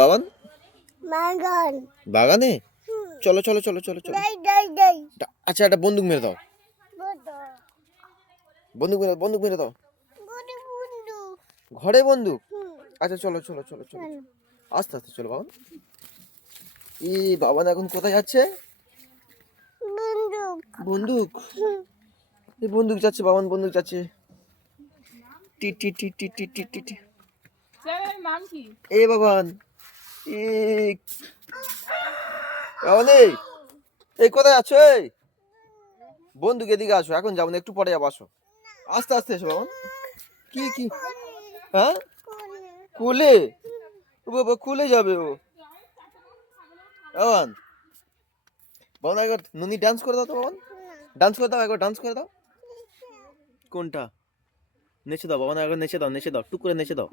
বাবান বাগান। বাগানে চলো চলো চলো চলো চলো। দাই। আচ্ছা একটা বন্দুক মেরে দাও, বন্দুক মেরে দাও। বন্ধু। ঘরে বন্দুক? হুম। আচ্ছা চলো চলো চলো চলো, আস্তে আস্তে চলো বাবান। বাবান এখন কোথায় যাচ্ছে? বন্দুক। বন্দুক? বন্দুক যাচ্ছে বাবান, বন্দুক যাচ্ছে। টি টি টি টি টি টি টি টি। নাম কি? বাবান বাবান এই কোথায় আছো? বন্দুক এদিকে আসো, এখন যাবো না, একটু পরে যাবো, আসো আস্তে আস্তে এসো বাবান। কি হ্যাঁ কুলে? ও বাবা কুলে যাবে ও। বাবান বাবান একবার নুনি ডান্স করে দাও তো বাবান, ডান্স করে দাও, একবার ডান্স করে দাও। কোনটা? নেচে দাও বাবান, একবার নেচে দাও, নেচে দাও, টুক করে নেচে দাও,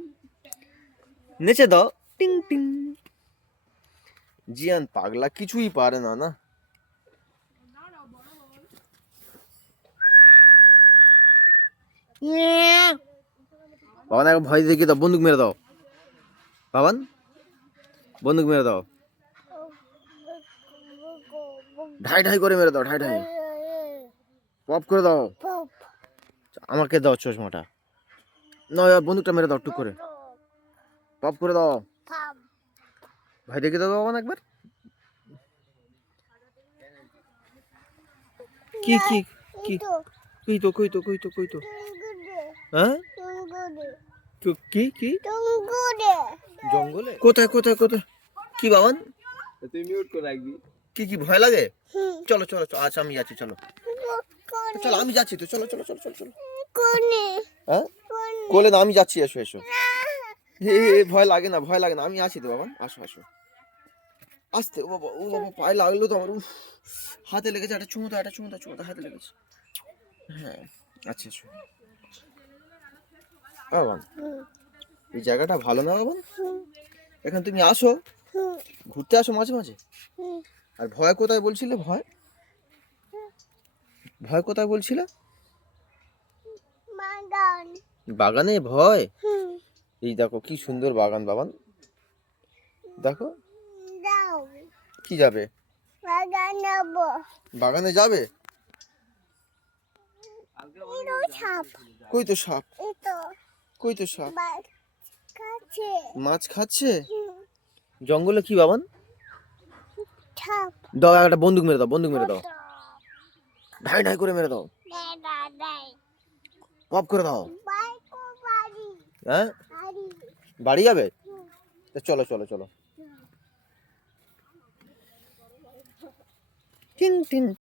নেচে দাও। টিং টিং। জিয়ান পাগলা কিছুই পারে না না। বাবান একবার ভয় দেখিয়ে দাও, বন্দুক মেরে দাও বাবান, বন্দুক মেরে দাও, ঢাই ঢাই করে মেরে দাও, ঢাই ঢাই পপ করে দাও। আমাকে দাও চশমাটা, নয় বন্দুকটা মেরে দাও, টুক করে পপ করে দাও। ভাই দেখে দাও বাবান একবার। কি কি কি কই তো হ্যাঁ কি কি জঙ্গলে? কোথায় কোথায় কোথায়? কি বাবান তুই মিউট করে রাখবি। কি ভয় লাগে? চলো চলো চলো, আচ্ছা আমি যাচ্ছি, চলো চলো আমি যাচ্ছি তো, চলো চলো চলো চলো চলো। হ্যাঁ কোলে না, আমি যাচ্ছি, এসো এসো। ভয় লাগে না, ভয় লাগে না, আমি আছি তো বাবান, আসো আসো আস্তে। ও বাবা পায়ে লাগলো তো আমার, হাতে লেগেছে, একটা চুমুতা হাতে লেগেছে। হ্যাঁ আচ্ছা এসো বাবান। এই জায়গাটা ভালো না বাবান? এখানে তুমি আসো, ঘুরতে আসো মাঝে মাঝে। আর ভয় কোথায় বলছিলে? ভয় কোথায় বলছিলে? বাগানে ভয়? এই দেখো কি সুন্দর বাগান বাবান, দেখো। কি যাবে? বাগানে যাবে? কই তো সাপ? কই তো সাপ? মাছ খাচ্ছে জঙ্গলে? কি বাবান? দাও একটা বন্দুক মেরে দাও, বন্দুক মেরে দাও, ঢাই ঢাই করে মেরে দাও, পপ করে দাও। হ্যাঁ বাড়ি যাবে? চলো চলো চলো। টিং টিং।